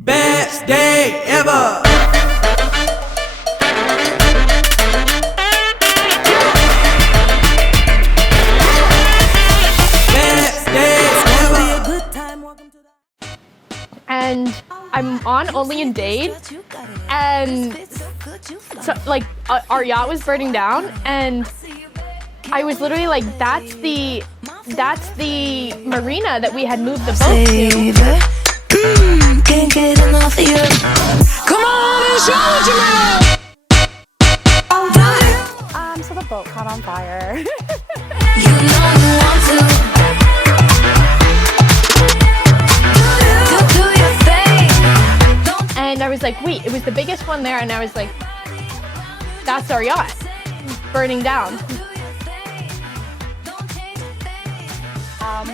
Best day ever. Best day ever. And I'm on only in Dade, and so like our yacht was burning down, and I was literally like, that's the marina that we had moved the boat to. Can't get enough of you. Come on and show what you know. So the boat caught on fire. You know you want to. Do your thing. And I was like, wait, it was the biggest one there, and I was like, that's our yacht burning down.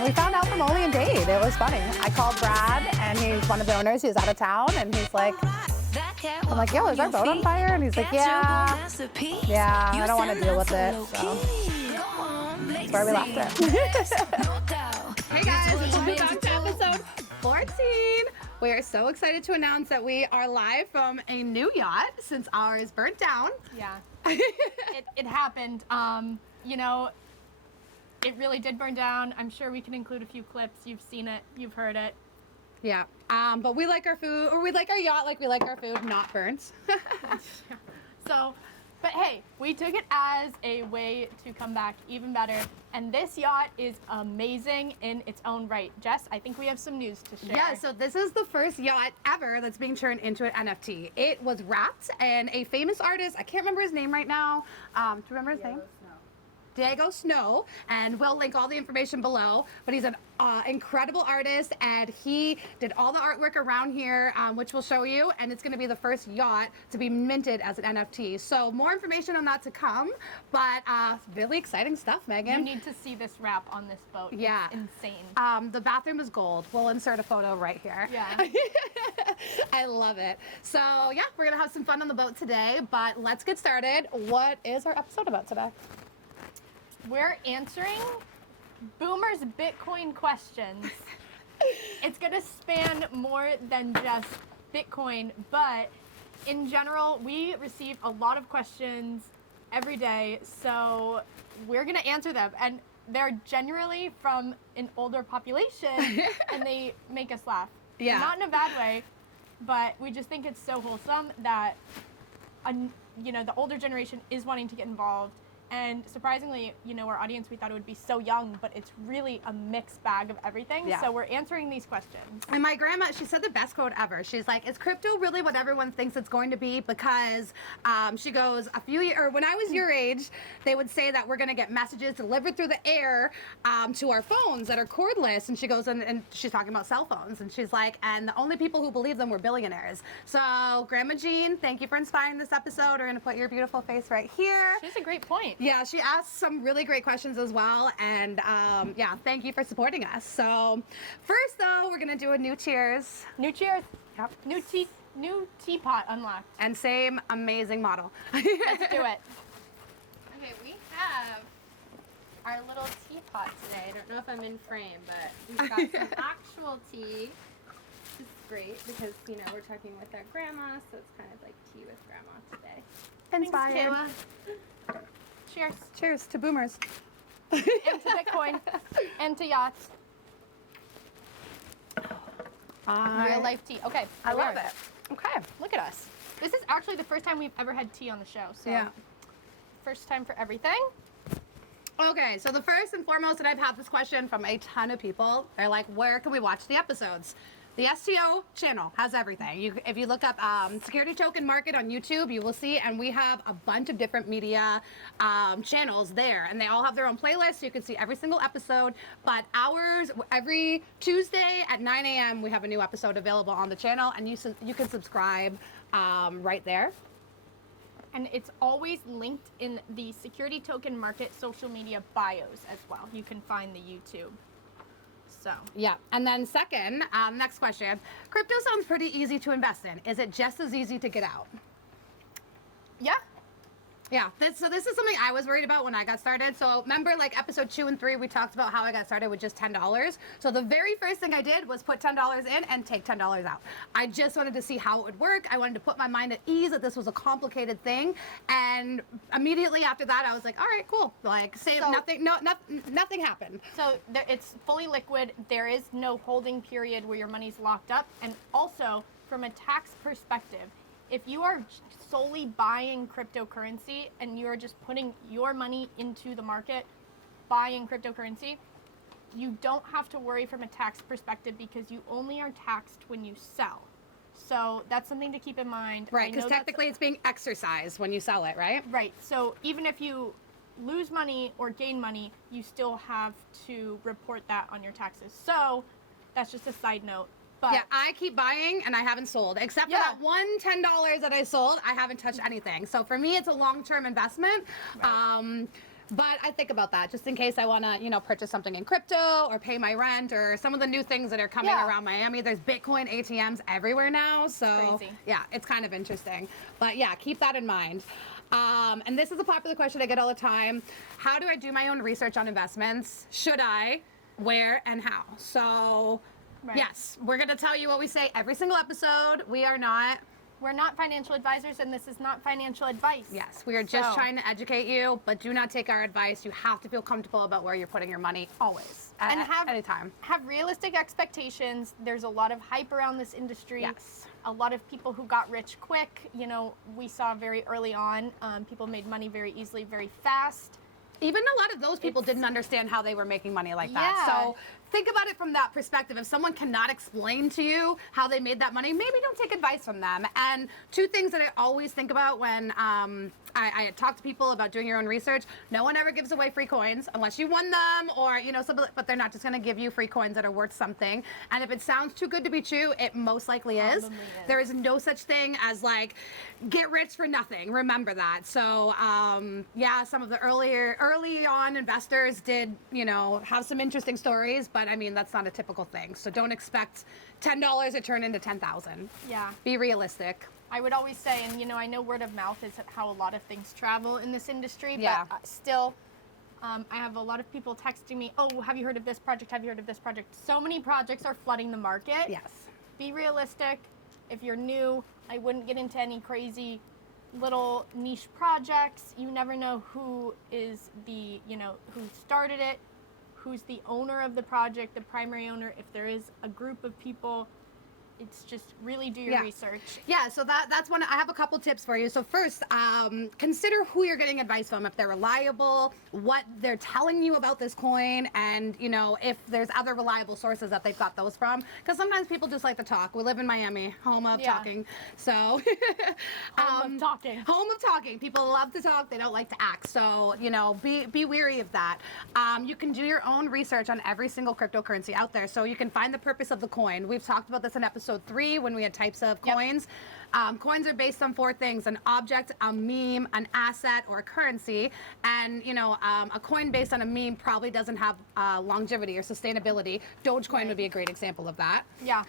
We found out from only in Dade. It was funny. I called Brad, and he's one of the owners. He was out of town, and he's like, I'm like, yo, is our boat on fire? And he's like, yeah, I don't want to deal with it. So that's where we left it. Hey guys, welcome back to episode 14. We are so excited to announce that we are live from a new yacht since ours burnt down. Yeah, it happened. You know, it really did burn down. I'm sure we can include a few clips. You've seen it, you've heard it. Yeah, but we like our food, or we like our yacht like we like our food, not burnt. So, but hey, we took it as a way to come back even better. And this yacht is amazing in its own right. Jess, I think we have some news to share. Yeah, so this is the first yacht ever that's being turned into an NFT. It was wrapped, and a famous artist, I can't remember his name right now. Do you remember his name? Diego Snow, and we'll link all the information below, but he's an incredible artist, and he did all the artwork around here, which we'll show you, and it's going to be the first yacht to be minted as an NFT. So more information on that to come, but really exciting stuff, Megan. You need to see this wrap on this boat. Yeah. It's insane. The bathroom is gold. We'll insert a photo right here. Yeah. I love it. So yeah, we're going to have some fun on the boat today, but let's get started. What is our episode about today? We're answering Boomer's Bitcoin questions. It's gonna span more than just Bitcoin, but in general, we receive a lot of questions every day, so we're gonna answer them. And they're generally from an older population, and they make us laugh. Yeah. Not in a bad way, but we just think it's so wholesome that, you know, the older generation is wanting to get involved. And surprisingly, you know, our audience, we thought it would be so young, but it's really a mixed bag of everything. Yeah. So we're answering these questions. And my grandma, she said the best quote ever. She's like, is crypto really what everyone thinks it's going to be? Because she goes, when I was your age, they would say that we're going to get messages delivered through the air to our phones that are cordless. And she goes, and she's talking about cell phones. And she's like, and the only people who believe them were billionaires. So Grandma Jean, thank you for inspiring this episode. We're going to put your beautiful face right here. She has a great point. Yeah, she asked some really great questions as well, and yeah, thank you for supporting us. So first, though, we're gonna do a new cheers. New cheers. Yep. New teapot unlocked. And same amazing model. Let's do it. Okay, we have our little teapot today. I don't know if I'm in frame, but we've got some actual tea. This is great because, you know, we're talking with our grandma, so it's kind of like tea with grandma today. Inspired. Thanks, Kayla. Cheers. Cheers to boomers. And to Bitcoin. And to yachts. Real life tea. Okay. I here we love are. it. Okay. Look at us. This is actually the first time we've ever had tea on the show. So Yeah. First time for everything. Okay, so the first and foremost that I've had this question from a ton of people. They're like, where can we watch the episodes? The STO channel has everything. If you look up Security Token Market on YouTube, you will see, and we have a bunch of different media channels there, and they all have their own playlists, so you can see every single episode. But ours, every Tuesday at 9 a.m., we have a new episode available on the channel, and you can subscribe right there. And it's always linked in the Security Token Market social media bios as well. You can find the YouTube. So. Yeah, and then second, next question. Crypto sounds pretty easy to invest in. Is it just as easy to get out? Yeah. Yeah, so this is something I was worried about when I got started. So remember, like episode 2 and 3, we talked about how I got started with just $10. So the very first thing I did was put $10 in and take $10 out. I just wanted to see how it would work. I wanted to put my mind at ease that this was a complicated thing. And immediately after that, I was like, all right, cool. Like, nothing happened. So it's fully liquid. There is no holding period where your money's locked up. And also, from a tax perspective, if you are solely buying cryptocurrency and you're just putting your money into the market, buying cryptocurrency, you don't have to worry from a tax perspective because you only are taxed when you sell. So that's something to keep in mind. Right, because technically it's being exercised when you sell it, right? Right. So even if you lose money or gain money, you still have to report that on your taxes. So that's just a side note. But yeah, I keep buying and I haven't sold. Except for that one $10 that I sold, I haven't touched anything. So for me, it's a long-term investment. Right. But I think about that just in case I want to, purchase something in crypto or pay my rent or some of the new things that are coming around Miami. There's Bitcoin ATMs everywhere now. So yeah, it's kind of interesting. But yeah, keep that in mind. And this is a popular question I get all the time. How do I do my own research on investments? Should I? Where and how? So... Right. Yes, we're going to tell you what we say every single episode. We're not financial advisors, and this is not financial advice. Yes, we are just trying to educate you, but do not take our advice. You have to feel comfortable about where you're putting your money always, at any time. Have realistic expectations. There's a lot of hype around this industry. Yes. A lot of people who got rich quick. We saw very early on, people made money very easily, very fast. Even a lot of those people didn't understand how they were making money like that. So think about it from that perspective. If someone cannot explain to you how they made that money, maybe don't take advice from them. And two things that I always think about when I talk to people about doing your own research. No one ever gives away free coins unless you won them or, but they're not just going to give you free coins that are worth something. And if it sounds too good to be true, it most likely is. There is no such thing as like, get rich for nothing. Remember that. So, some of the early on investors did, have some interesting stories, but I mean, that's not a typical thing. So don't expect $10 to turn into 10,000. Yeah. Be realistic. I would always say, and I know word of mouth is how a lot of things travel in this industry, but still, I have a lot of people texting me, oh, have you heard of this project? Have you heard of this project? So many projects are flooding the market. Yes. Be realistic. If you're new, I wouldn't get into any crazy little niche projects. You never know who is who started it, who's the owner of the project, the primary owner. If there is a group of people, it's just really do your research. Yeah, so that's one. I have a couple tips for you. So first, consider who you're getting advice from, if they're reliable, what they're telling you about this coin, and if there's other reliable sources that they've got those from. Because sometimes people just like to talk. We live in Miami, home of talking. So home of talking. Home of talking. People love to talk. They don't like to act. So be wary of that. You can do your own research on every single cryptocurrency out there. So you can find the purpose of the coin. We've talked about this in episode 3 when we had types of coins. Coins are based on 4 things: an object, a meme, an asset, or a currency. And a coin based on a meme probably doesn't have longevity or sustainability. Dogecoin would be a great example of that. Yeah.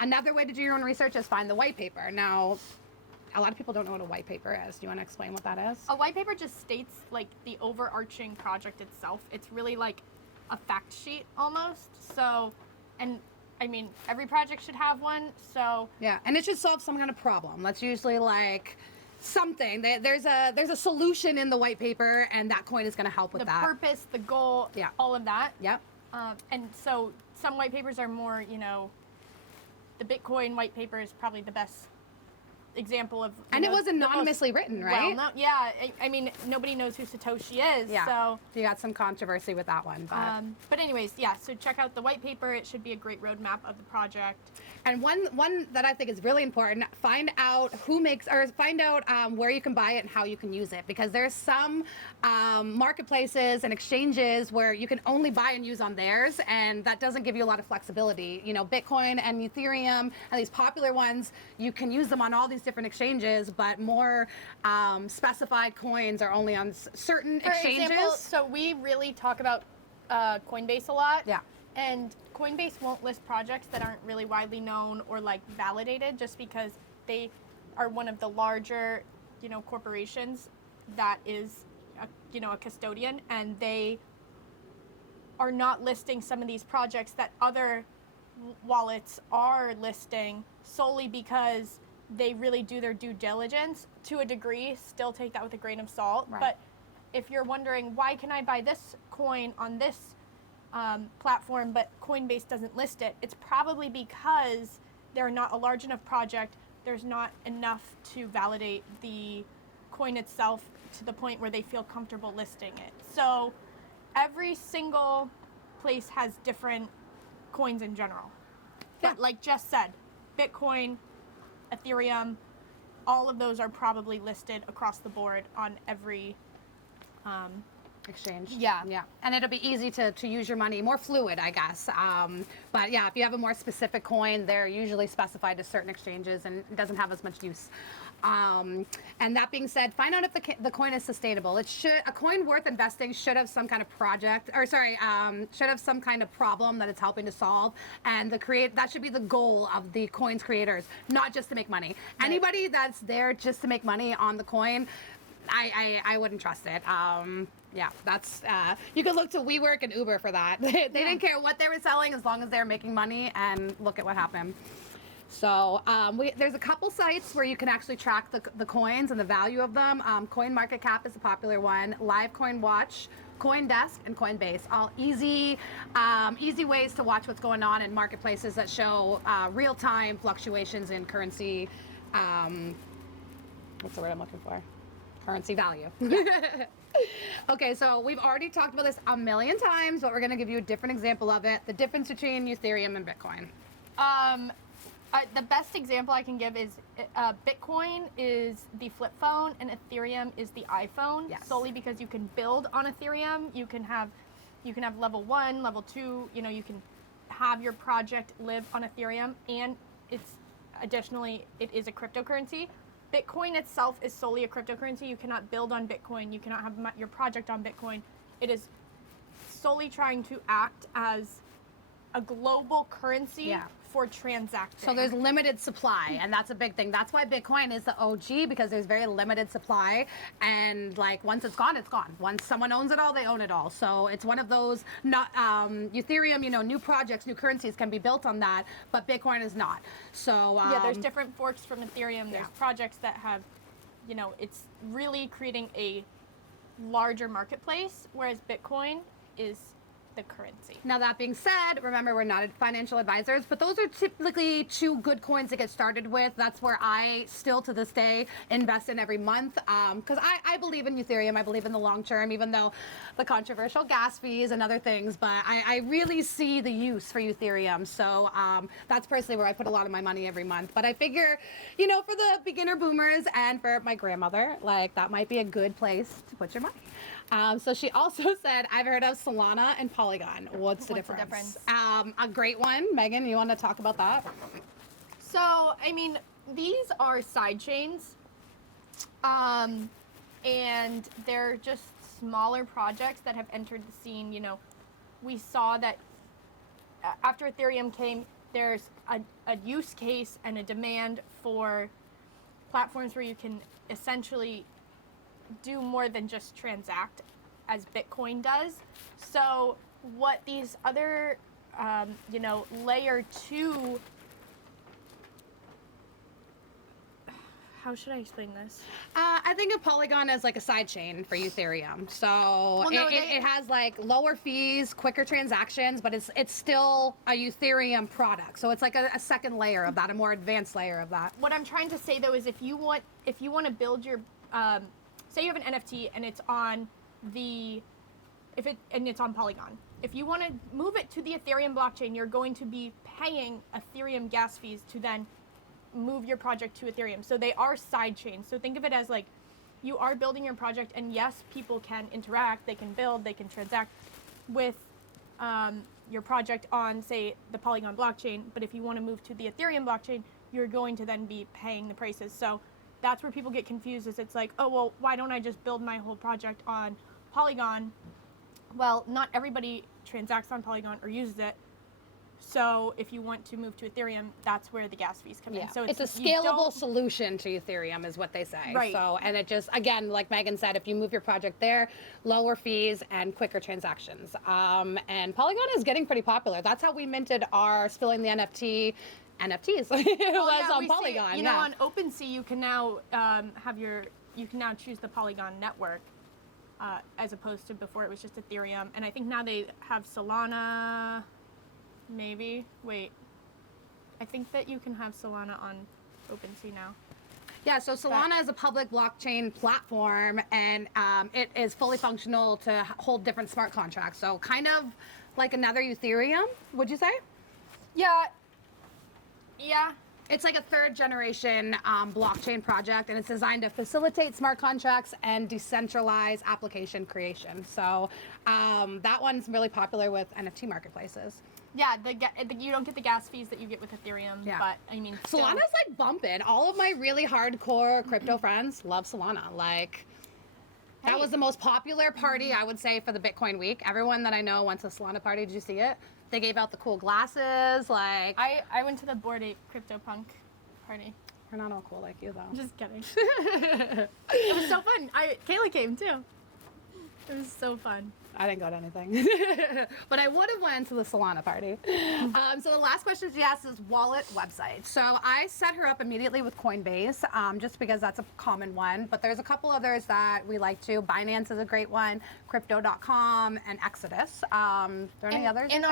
Another way to do your own research is find the white paper. Now, a lot of people don't know what a white paper is. Do you want to explain what that is? A white paper just states like the overarching project itself. It's really like a fact sheet almost. So, and I mean, every project should have one, so... Yeah, and it should solve some kind of problem. That's usually like something. There's a solution in the white paper, and that coin is going to help with that. The purpose, the goal, all of that. Yep. And so some white papers are more, the Bitcoin white paper is probably the best example of... And it was anonymously written, right? Well, yeah, I mean, nobody knows who Satoshi is, so... You got some controversy with that one, but anyways, so check out the white paper. It should be a great roadmap of the project. And one that I think is really important, find out where you can buy it and how you can use it. Because there's some marketplaces and exchanges where you can only buy and use on theirs, and that doesn't give you a lot of flexibility. Bitcoin and Ethereum and these popular ones, you can use them on all these different exchanges, but more specified coins are only on certain exchanges. For example, so we really talk about Coinbase a lot. Yeah. And Coinbase won't list projects that aren't really widely known or like validated just because they are one of the larger, corporations. that is, a custodian, and they are not listing some of these projects that other wallets are listing solely because they really do their due diligence to a degree. Still take that with a grain of salt. Right. But if you're wondering, why can I buy this coin on this platform but Coinbase doesn't list it, it's probably because they're not a large enough project. There's not enough to validate the coin itself to the point where they feel comfortable listing it. So every single place has different coins in general. Yeah. But like Jess said, Bitcoin, Ethereum, all of those are probably listed across the board on every exchange. Yeah. Yeah. And it'll be easy to use your money, more fluid, I guess. But yeah, if you have a more specific coin, they're usually specified to certain exchanges and it doesn't have as much use. And that being said, find out if the coin is sustainable. A coin worth investing should have some kind of should have some kind of problem that it's helping to solve. And that should be the goal of the coin's creators, not just to make money. Right. Anybody that's there just to make money on the coin, I wouldn't trust it. Yeah, that's you could look to WeWork and Uber for that. They didn't care what they were selling as long as they were making money, and look at what happened. So there's a couple sites where you can actually track the coins and the value of them. CoinMarketCap is a popular one. Live Coin Watch, CoinDesk, and Coinbase. All easy ways to watch what's going on in marketplaces that show real-time fluctuations in currency. What's the word I'm looking for? Currency value. Okay, so we've already talked about this a million times, but we're going to give you a different example of it. The difference between Ethereum and Bitcoin. The best example I can give is Bitcoin is the flip phone and Ethereum is the iPhone. Yes. Solely because you can build on Ethereum. You can have level 1, level 2. You can have your project live on Ethereum, and additionally it is a cryptocurrency. Bitcoin itself is solely a cryptocurrency. You cannot build on Bitcoin. You cannot have your project on Bitcoin. It is solely trying to act as a global currency for transacting. So there's limited supply, and that's a big thing. That's why Bitcoin is the OG, because there's very limited supply, and like once it's gone, it's gone. Once someone owns it all, they own it all. So it's one of those, not Ethereum, new projects, new currencies can be built on that, but Bitcoin is not. So there's different forks from Ethereum. There's projects that have, it's really creating a larger marketplace, whereas Bitcoin is the currency. Now that being said, remember we're not financial advisors, but those are typically 2 good coins to get started with. That's where I still to this day invest in every month, because I believe in Ethereum. I believe in the long term, even though the controversial gas fees and other things, but I really see the use for Ethereum. So that's personally where I put a lot of my money every month. But I figure, for the beginner boomers and for my grandmother, like that might be a good place to put your money. So she also said, I've heard of Solana and Polygon. What's the difference? A great one. Megan, you want to talk about that? So, these are side chains, and they're just smaller projects that have entered the scene. We saw that after Ethereum came, there's a use case and a demand for platforms where you can essentially do more than just transact as Bitcoin does. So what these other, layer 2, how should I explain this? I think of Polygon as like a side chain for Ethereum. So it has like lower fees, quicker transactions, but it's still a Ethereum product. So it's like a second layer of that, a more advanced layer of that. What I'm trying to say though is if you want to build your, say you have an NFT and it's on it's on Polygon. If you want to move it to the Ethereum blockchain, you're going to be paying Ethereum gas fees to then move your project to Ethereum. So they are side chains. So think of it as like you are building your project, and yes, people can interact, they can build, they can transact with your project on, say, the Polygon blockchain. But if you want to move to the Ethereum blockchain, you're going to then be paying the prices. So that's where people get confused, is it's like, oh, well, why don't I just build my whole project on Polygon? Well, not everybody transacts on Polygon or uses it. So if you want to move to Ethereum, that's where the gas fees come in. So it's a you scalable don't- solution to Ethereum is what they say. Right. So, and it just, again, like Megan said, if you move your project there, lower fees and quicker transactions. And Polygon is getting pretty popular. That's how we minted our spilling the NFTs. It was on we see- Polygon. you know, on OpenSea, you can now you can now choose the Polygon network as opposed to before it was just Ethereum. And I think now they have Solana. Maybe. Wait. I think that you can have Solana on OpenSea now. Yeah, so Solana is a public blockchain platform, and it is fully functional to hold different smart contracts. So kind of like another Ethereum, would you say? Yeah. Yeah. It's like a third generation blockchain project, and it's designed to facilitate smart contracts and decentralized application creation. So that one's really popular with NFT marketplaces. Yeah, you don't get the gas fees that you get with Ethereum, Yeah. but I mean, still. Solana's like bumping. All of my really hardcore crypto friends love Solana. Like, that was the most popular party, I would say, for the Bitcoin week. Everyone that I know went to a Solana party. Did you see it? They gave out the cool glasses. Like, I went to the Bored Ape CryptoPunk party. we're not all cool like you, though. Just kidding. It was so fun. Kayla came too. It was so fun. I didn't go to anything, but I would have went to the Solana party. So the last question she asked is wallet website. So I set her up immediately with Coinbase, just because that's a common one. But there's a couple others that we like too. Binance is a great one, Crypto.com, and Exodus. Are there any others? In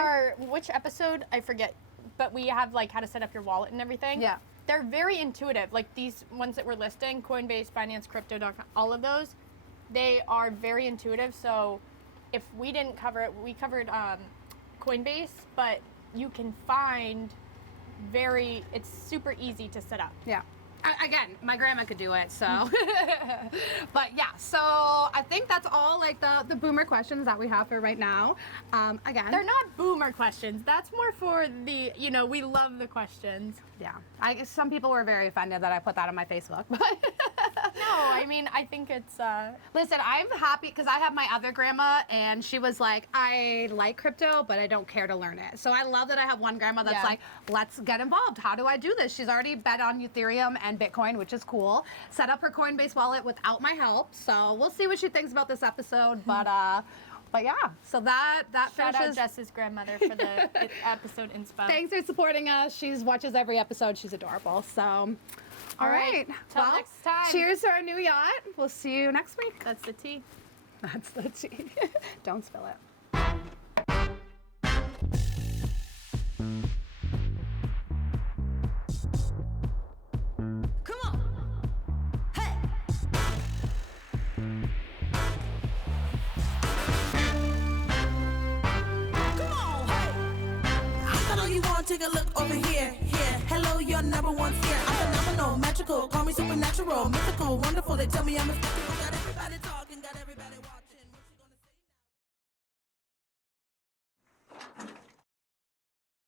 which episode I forget, but we have like how to set up your wallet and everything. Yeah. They're very intuitive. Like these ones that we're listing, Coinbase, Binance, Crypto.com, all of those, they are very intuitive. So if we didn't cover it, we covered Coinbase, but you can find it's super easy to set up. Yeah. Again, my grandma could do it, so. But yeah, so I think that's all like the boomer questions that we have for right now. Again. They're not boomer questions. That's more for the, we love the questions. Yeah. I guess some people were very offended that I put that on my Facebook, but. No, I mean, I think it's... Listen, I'm happy because I have my other grandma, and she was like, I like crypto, but I don't care to learn it. So I love that I have one grandma that's like, let's get involved. How do I do this? She's already bet on Ethereum and Bitcoin, which is cool. Set up her Coinbase wallet without my help. So we'll see what she thinks about this episode. But yeah, so that Shout finishes. out Jess's grandmother for the episode inspo. Thanks for supporting us. She watches every episode. She's adorable. So... All right. Till next time. Cheers to our new yacht. We'll see you next week. That's the tea. That's the tea. Don't spill it. Come on. Hey. Come on, hey. I know you want to take a look over here. Hello, your number one fear. I'm phenomenal, magical. Call me supernatural, mythical, wonderful. They tell me I'm a